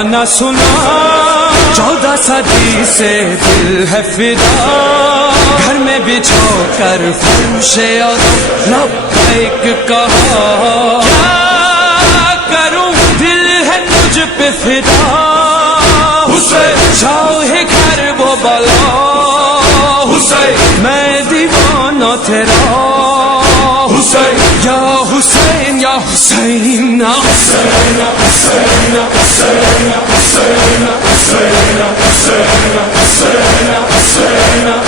गाना सुना 14 सदी से दिल है फिदा, घर में बिछो कर फर्शे और लब्बैक कहा। क्या करूं दिल है तुझ पे फिदा, हुसैन चाहे घर वो बला, हुसैन मैं दीवाना तेरा, हुसैन या हुसैन या हुसैन या हुसैन या हुसैन या हुसैन या हुसैन या हुसैन या हुसैन या हुसैन या हुसैन।